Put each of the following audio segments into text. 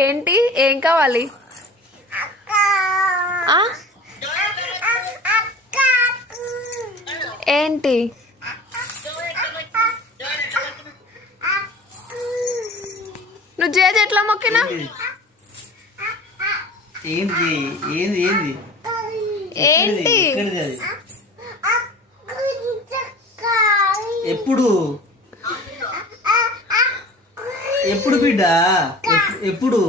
ఏంటి ఏం కావాలి? ఏంటి? నువ్వు జేజు ఎట్లా మొక్కినా? ఏంటి ఏంది ఏంది ఏంటి? ఎప్పుడు ఎప్పుడు బిడ్డ ఎప్పుడు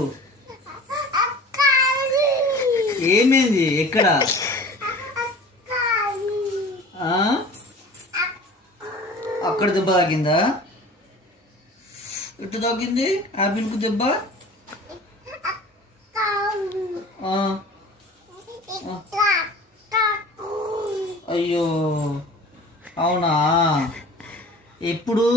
ఏమైంది? ఎక్కడ? అక్కడ దెబ్బ తాకిందా? ఎటు తాకింది ఆపిల్కు దెబ్బ? అయ్యో అవునా? ఎప్పుడు?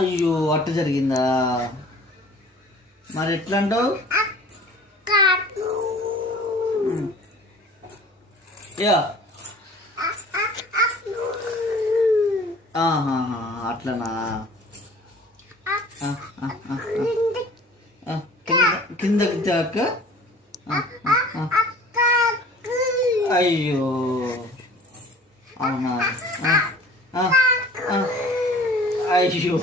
అయ్యో అట్ట జరిగిందా? మరి ఎట్లా అంటావు? అట్లనా? కిందకి తాక. అయ్యో అవునా? అయ్యో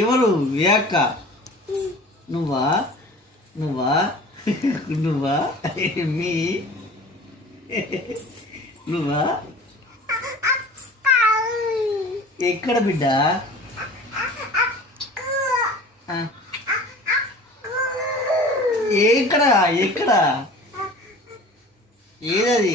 ఎవరు? వేక్క నువ్వా? నువ్వా నువ్వా మీ నువ్వా? ఎక్కడ బిడ్డ? ఎక్కడ ఎక్కడ ఏదది?